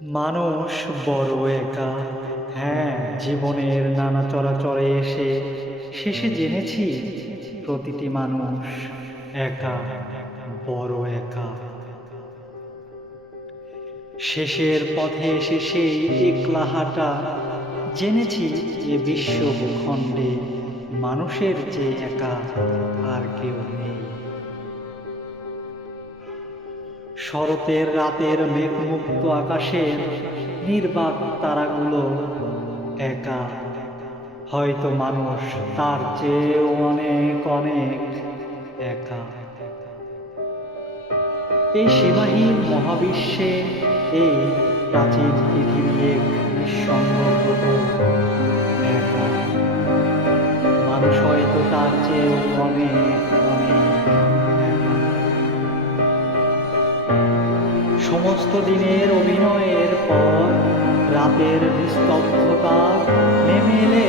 মানুষ বড় একা। হ্যাঁ, জীবনের নানা চরাচরে এসে শেষে জেনেছি প্রতিটি মানুষ একা, বড় একা। শেষের পথে এসে সেই একলা হাঁটা জেনেছি এ বিশ্ব ভূখণ্ডে মানুষের যে একা আর কেউ নেই। শরতের রাতের মেঘমুক্ত আকাশের নির্বাক তারাগুলো একা, হয়তো মানুষ তার চেয়েও অনেক অনেক একা। এই সীমাহীন মহাবিশ্বে, এই প্রাচীন পৃথিবী এক নিঃসঙ্গ গ্রহ, একা। মানুষ হয়তো তার চেয়েও অনেক অনেক একা। সমস্ত দিনের অভিনয়ের পর রাতের নিস্তব্ধতা নেমে এলে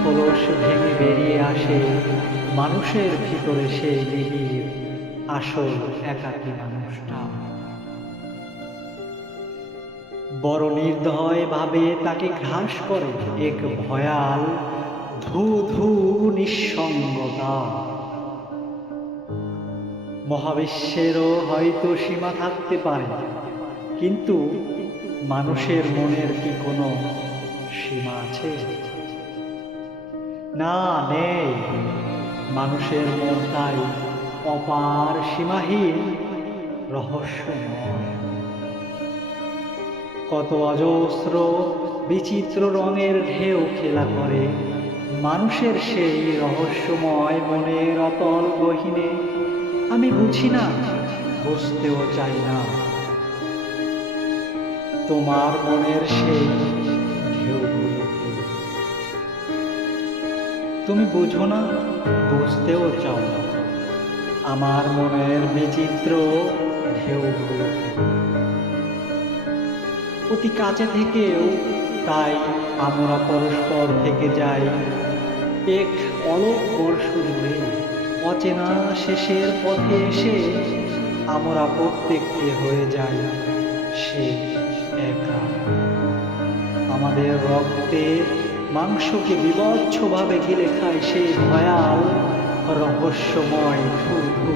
খোলস ভেঙে বেরিয়ে আসে মানুষের ভিতরে সেই নিবিড় আসল একাকী মানুষটা। বড় নির্দয় ভাবে তাকে গ্রাস করে এক ভয়াল ধূ ধূ নিঃসঙ্গতা। মহাবিশ্বেরও হয়তো সীমা থাকতে পারে, কিন্তু মানুষের মনের কি কোনো সীমা আছে? না, নেই। মানুষের মন তাই অপার, সীমাহীন, রহস্যময়। কত অজস্র বিচিত্র রঙের ঢেউ খেলা করে মানুষের সেই রহস্যময় মনের অতল গহীনে। আমি বুঝি না, বুঝতেও চাই না তোমার মনের সেই ঢেউগুলোকে। তুমি বুঝো না, বুঝতেও চাও না আমার মনের বিচিত্র ঢেউগুলোকে। অতি কাছে থেকেও তাই আমরা পরস্পর থেকে যাই এক অলোক বর্ষ দূরে। অচেনা শেষের পথে এসে আমরা প্রত্যেককে হয়ে যাই সে একা। আমাদের রক্তে মাংসকে বিভৎসভাবে গিলে খায় সেই ভয়াল রহস্যময় ধূ ধূ